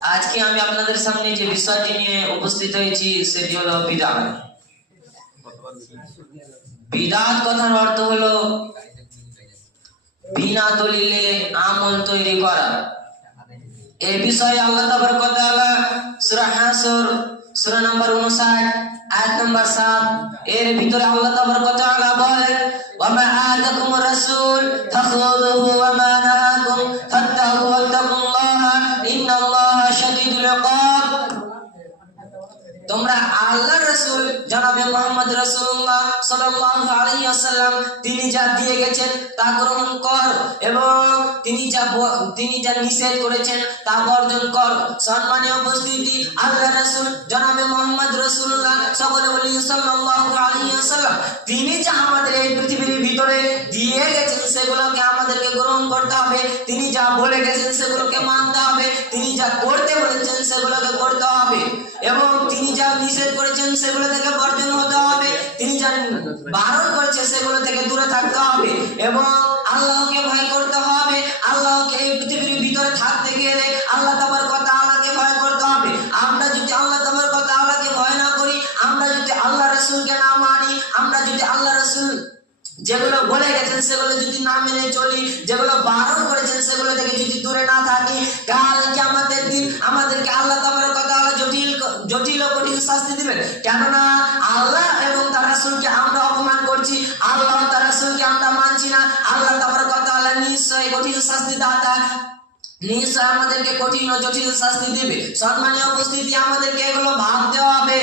আজকে আমি আপনাদের সামনে যে বিষয়টি নিয়ে উপস্থিত হয়েছি সেটি হলো বিদআত। বিদআত কথার অর্থ হলো বিনা দলিলে আমল তৈরি করা। এই বিষয়ে আল্লাহ তাবারক ওয়া তাআলা সূরা হাসর সূরা নম্বর 59 আয়াত নম্বর 7 এর ভিতরে আল্লাহ তাবারক ওয়া তাআলা বলেন, ওয়া মা আতাকুমুর রাসূল ফাখুযুহু ওয়া মা নাহাকুম ফাত্তাকু ওয়াত্তাকুল্লাহা ইন্নাল্লাহা শাদীদুল ইকাব। তোমরা আল্লাহর রাসূল জনাবে মুহাম্মদ রাসূলুল্লাহ সাল্লাল্লাহু আলাইহি ওয়াসাল্লাম তিনি যা দিয়ে গেছেন তা গ্রহণ কর এবং তিনি যা নিষেধ করেছেন তা বর্জন কর। সম্মানীয় উপস্থিতি, আল্লাহর রাসূল জনাবে মুহাম্মদ রাসূলুল্লাহ সাল্লাল্লাহু আলাইহি ওয়াসাল্লাম তিনি যা আমাদের এই পৃথিবীর ভিতরে দিয়ে গেছেন সেগুলোকে আমাদেরকে গ্রহণ করতে হবে। তিনি যা বলে গেছেন সেগুলোকে মানতে হবে। তিনি যা করতে বলেছেন সেগুলোকে করতে হবে এবং তিনি যা নিষেধ করেছেন সেগুলো থেকে বর্জন হতে হবে। তিনি যা বারণ করেছেন সেগুলো থেকে দূরে থাকতে হবে এবং আল্লাহকে ভয় করতে হবে। আল্লাহকে এই পৃথিবীর ভিতরে থাকতে গেলে আল্লাহ তাবারক ওয়া তাআলাকে ভয় করতে হবে। আমরা যদি আল্লাহ তাবারক ওয়া তাআলাকে ভয় না করি, আমরা যদি আল্লাহ রাসূলকে না মানি, আমরা যদি আল্লাহ রাসূল যেগুলো বলে গেছেন সেগুলো যদি না মেনে চলি, যেগুলো বারণ করেছেন সেগুলো থেকে যদি দূরে না থাকি, কাল কিয়ামতের দিন আমাদেরকে আল্লাহ তাবারক ওয়া তাআলা জটিল ও কঠিন শাস্তি দিবেন। কেননা আল্লাহ এবং তার রাসূলকে আমরা অপমান করছি, আল্লাহ তার রাসূলকে আমরা মানছি না। আল্লাহ তাবারক ওয়া তাআলা নিশ্চয়ই কঠিন শাস্তি দাতা, নিশ্চয় আমাদেরকে কঠিন ও জটিল শাস্তি দিবে। সম্মানীয় উপস্থিতি, আমাদেরকে এগুলো ভাবতে হবে।